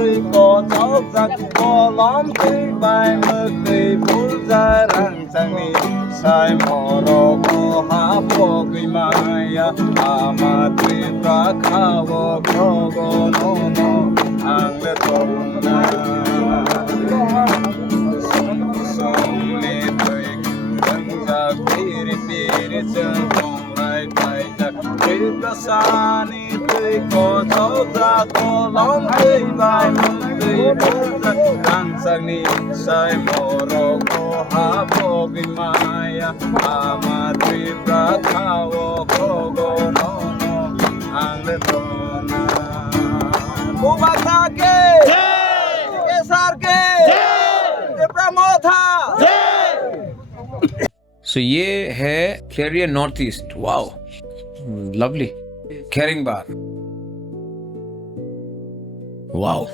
tươi có chóc giặc có lóm tươi bài mơ tươi bút ra răng sang ni sai mò rô cô há bồ kỳ maya ama tươi pra khá vô khô gô nô nô ang lê tông na sông ni tươi răng giặc piri piri chân phong lai tai giặc Rita sani tươi có chóc giặc có lóm tươi bài mơ tươi bút ra răng sang ni sai mò rô cô há bồ kỳ maya ama tươi pra khá vô khô gô nô nô ang lê tông na Bubasake Kesarke Pramotha so ये है carrier north east wow lovely carrying bar wow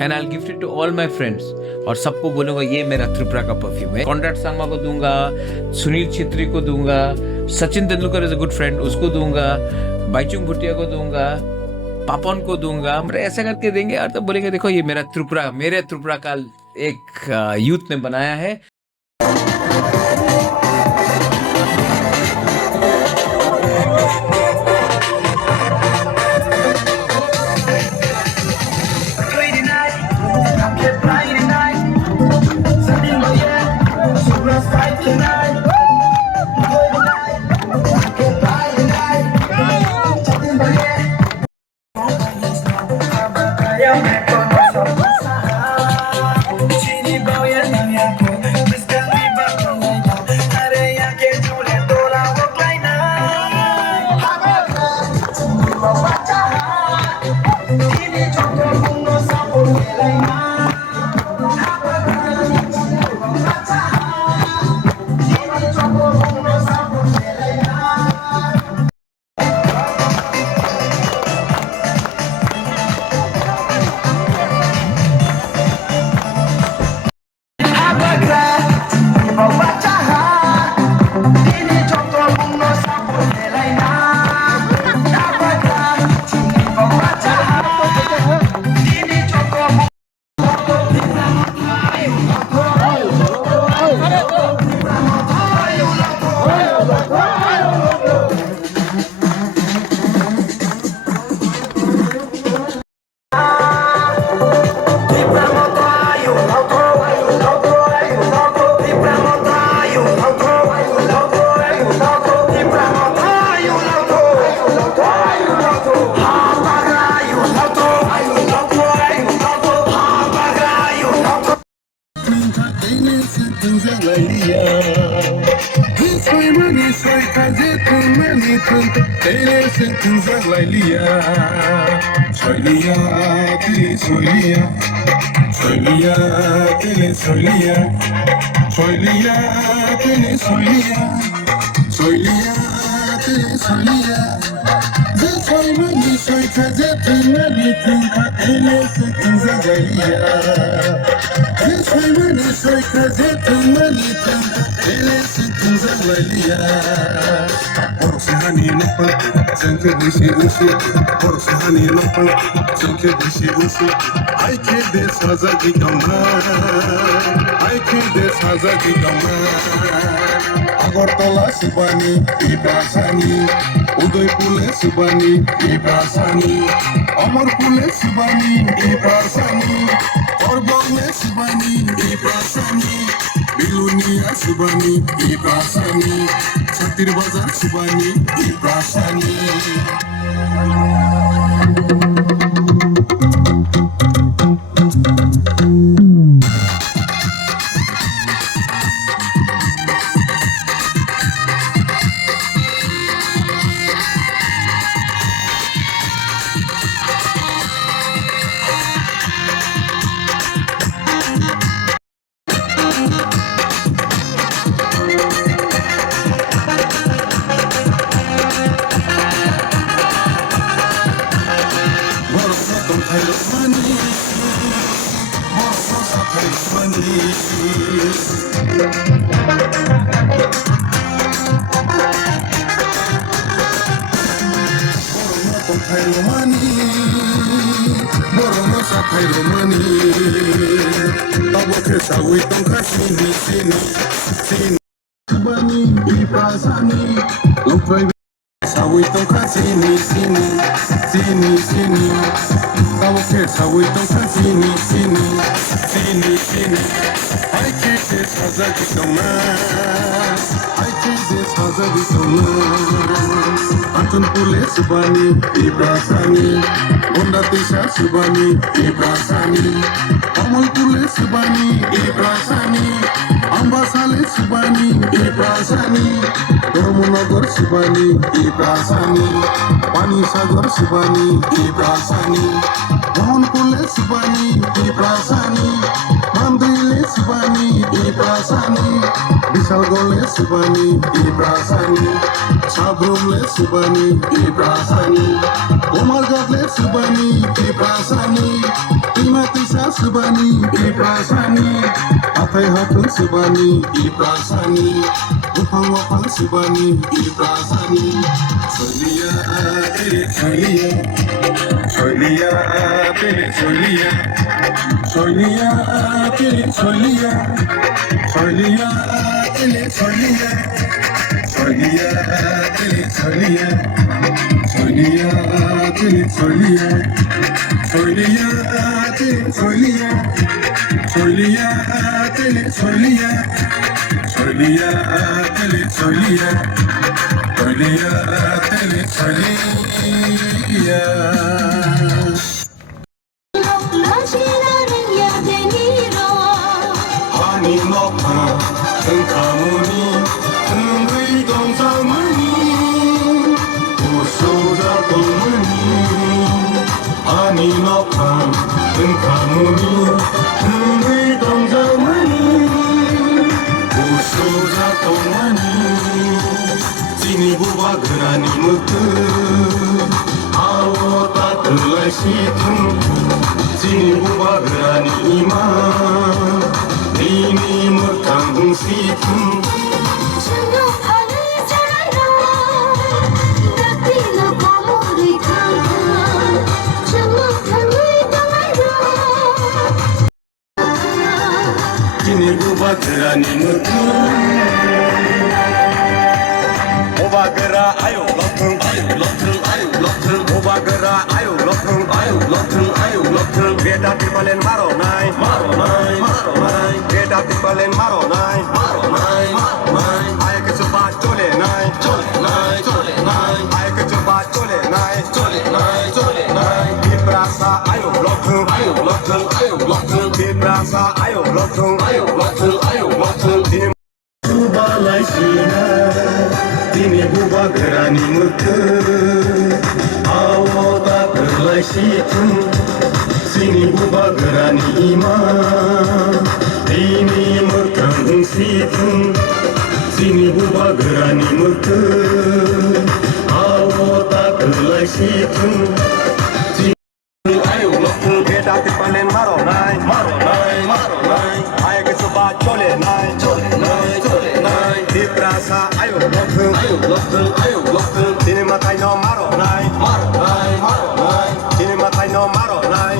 and I gift it to all my friends और सबको बोलूंगा ये मेरा त्रिपुरा का perfume है contract Sharma को दूंगा सुनील छेत्री को दूंगा Sachin Tendulkar is a good friend उसको दूंगा बाईचुंग भुटिया को दूंगा पापन को दूंगा ऐसा करके देंगे और तो बोलेंगे देखो ये मेरा त्रिपुरा मेरे त्रिपुरा का एक यूथ ने बनाया है Agartala Subani, Ibrasani, Udaipur Subani, Ibrasani, Amarpur Subani, Ibrasani, Orbon Subani, Ibrasani, Bilunia Subani, Ibrasani, Satir Bazar Subani, Ibrasani. কথায় রোমানি বরণ সাথায় রোমানি তবকে সাউই তংখা সিনি সিনি সিনি সুবানি ইপ্রাসানি লংফ্রাই সাউই তংখা সিনি সিনি সিনি সিনি তবকে সাউই তংখা সিনি সিনি সিনি সিনি I keep this hazard so much I keep this hazard so much Antun Pule Subani Ibrasani Gonda Tisha Subani Ibrasani Amal Pule Subani Ibrasani Ambasale Subani Ibrasani Dharmanagar Subani Ibrasani Pani Sagar Subani Ibrasani Mohan Pule Subani Ibrasani Mandile Subani Ibrasani Bishalgole Subani Ibrasani Sabrumle Subani Ibrasani Omargadle Subani Ibrasani Imatisa Subani Ibrasani Atai Hatun Subani Ibrasani Upang Wapang Subani Ibrasani Solia Solia Solia Solia Solia Solia Solia Solia Solia Solia Solia Solia Solia Solia Solia Solia Solia Solia Hani nokta Tengkamuni Tengui dongsamani Usuza tongmani Hani nokta Tengkamuni Tengui dongsamani Usuza tongmani Sini buba gerani mutu Awo tak terlai situ Sini buba gerani iman Ini mekang situ Sungguh ada cara Tapi nak kamu dikankan Sungguh kami dengar Kini buba gerani mutu Oba gera ayo lotung Oba gera ayo lotung Beda timbalen maro nai Beda timbalen maro nai Ayo ke cepat cole nai Ayo ke cepat cole nai Diperasa ayo lotung Diperasa ayo lotung Ini Subalai sina Ini buba gerani mutu Awo tak berlai situ Sini buba gerani iman Ini mekang situ Sini buba gerani mutu Awo tak berlai situ Ayo loku beda tipalen maro nai Ayo ke coba cole nai Diperasa ayo loku Sini matai no maro nai Sini matai no maro nai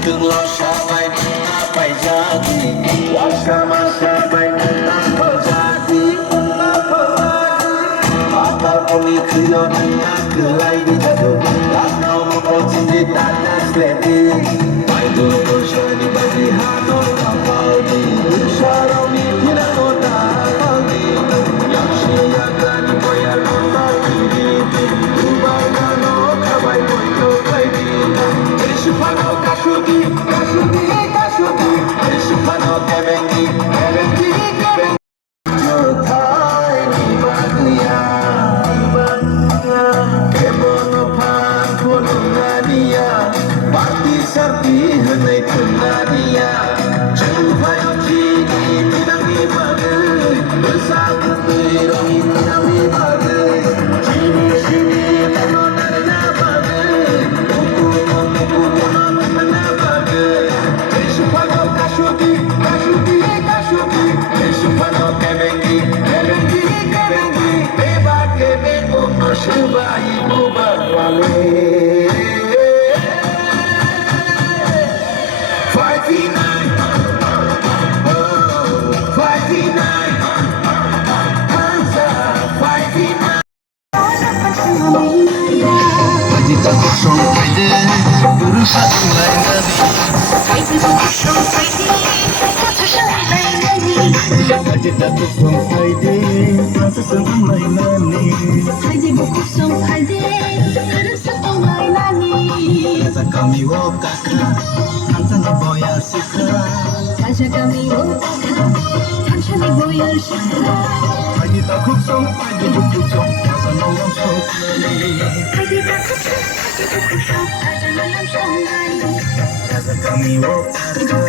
Itulah sampai apa jadi Sama-sama apa jadi Apapun itu yang aku lagi jatuh Karena membuat di tanah seledi Itu bersani bagi hanur kapal di Sarami tidak nota lagi Yang siakan boya nota kiri Ubagano kabai boyo lagi Isupano kasudi Isupano kebengi Jotai di bagia Kebono Shibai Mubarwale. Fighting night, fighting night, hands up, fighting night. Kita kusong pwede, guru sa tulay na di. Kita kusong pwede, kansa sa tulay na ni. Kansa kami wo kakra, kansa na boya sikra. Kita kusong pwede, kusong, kansa na lang sok na ni. Kansa kami wo kakra.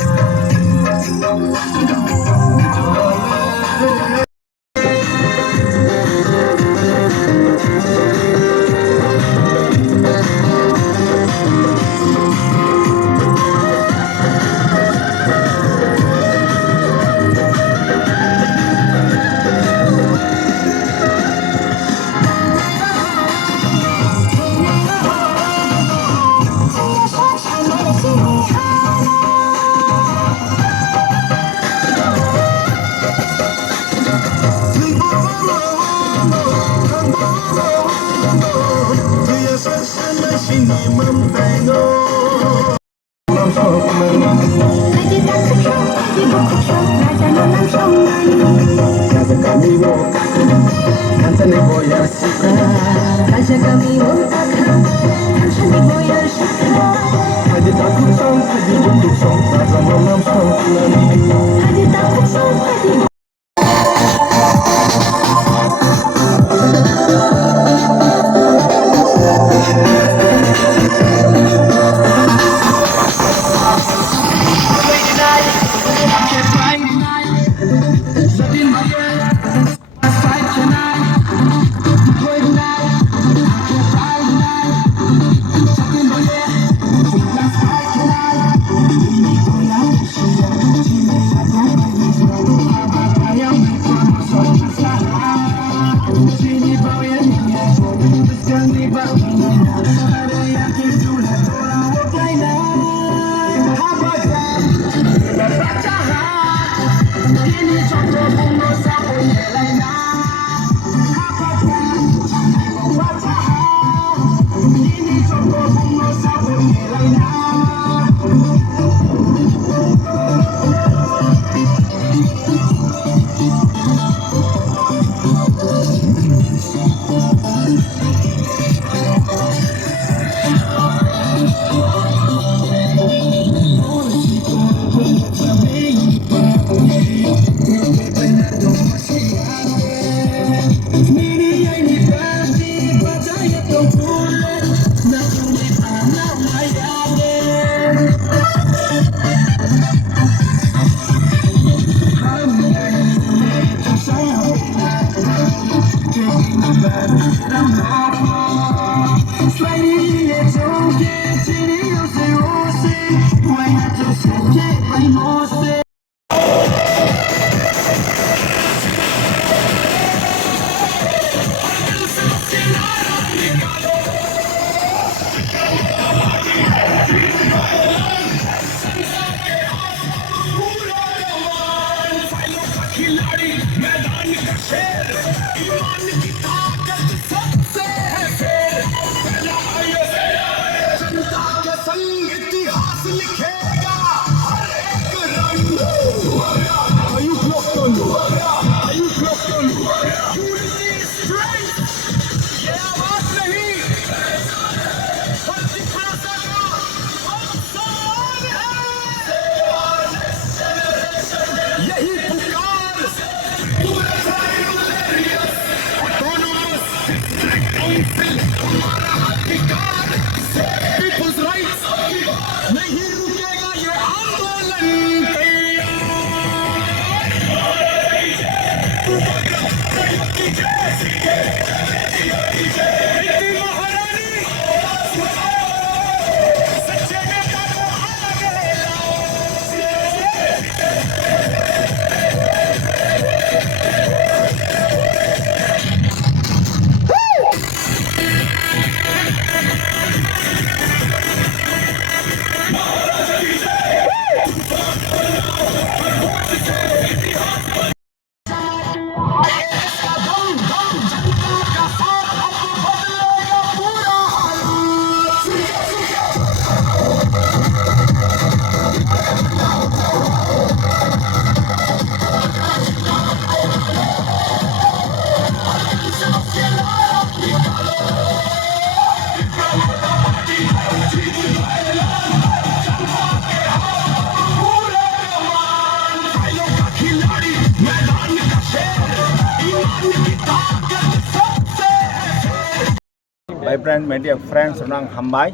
brand media friends nang hambai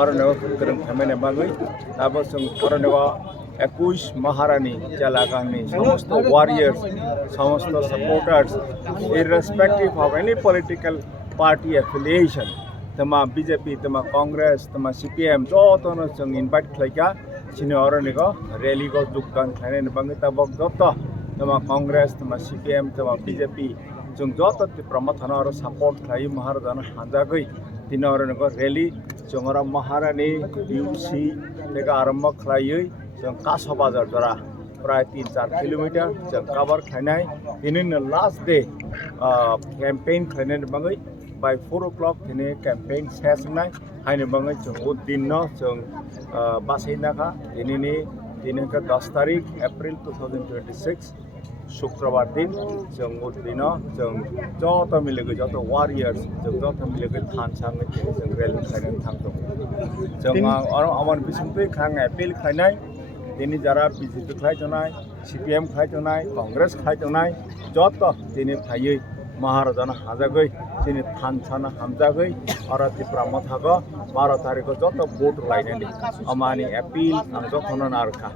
অরণ্য করং থামেনে বাগৈ তারপর অরণ্য 21 মহারানী জেলাগাংনি সমস্ত warriors সমস্ত supporters irrespective of any political party affiliation तमा BJP तमा कांग्रेस तमा CPM जतनो जों invite खालायगा सिनि अरनिको रैलीको योगदान खालायनो बांगै तबक जत तमा कांग्रेस तमा सीपीएम तमा बीजेपी जों जत प्रमथन आरो सपोर्ट खालाय महाराजान हाजागै दिन अरनिको रैली जोंरा महारानी यूसी तेगा आरम्भ खालायै जों कासा बाजार जरा प्राय 3-4 किलोमीटर जों कवर खालायनाय दिनैनो लास्ट डे कैंपेन खालायनो बांगै by 4 o'clock ini campaign session haine bangai jengud dinno jeng basainaka ini ke 10 tarik April 2026 शुक्रबार दिन jengud dinno jeng joto milege joto warriors jeng joto milege than sangai jeng rally khaina thangdong jeng amon bisingtui khang appeal khainai ini jara BJP khlaitonai CPM khlaitonai Congress khlaitonai joto ini khayei महाराजान हाजागै दिनै थानसाना हामजागै आरो तिप्रा मथाग 12 तारिखको जत vote लाइनानै अमानी appeal आं जतन नारखा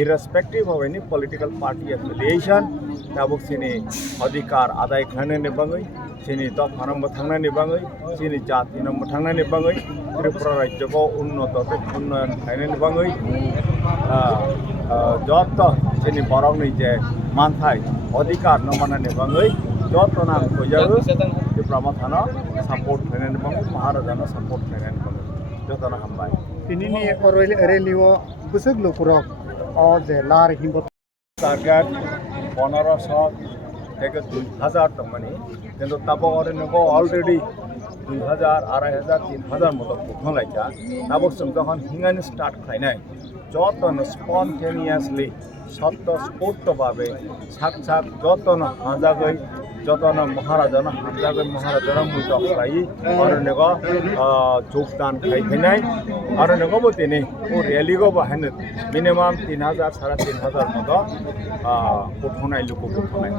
irrespective of any political party affiliation Tabuk सिनि अधिकार आदाय खालायनो बाङै सिनि दफानाम थांनानै बाङै सिनि जातिनाम थांनानै बाङै त्रिपुरा राज्यको उन्नयन खालायनो बाङै जत सिनि बरंनि जे मानथाय अधिकार नमानानै बाङै जतना खोजागो त्यो प्रमथन सपोर्ट खालायनो बाङै महाराजान सपोर्ट खालायनो बाङै जतना हामबाय दिनैनि रैलीआव बुसुक लुकुरक जे लार हिम्बत टार्गेट 1500 থেকে 2000 তমানি কিন্তু তাবো অরণ্যকো অলরেডি 2000 2500 3000 মতো প্রথম লাইকা তাবো যখন হিঙানি স্টার্ট খাইনাই যতন স্পন্টেনিয়াসলি সত্য স্ফূর্তভাবে সাক্ষাৎ যতন হাজাগৈ যতন মহারাজান হাজাগৈ মহারাজান মুইত খাই অরণ্যকো যোগদান খাইনাই অরণ্যকো তিনি ও রেলিগো বাহানে মিনিমাম 3000 3500 মতো উঠনাই লোক উঠনাই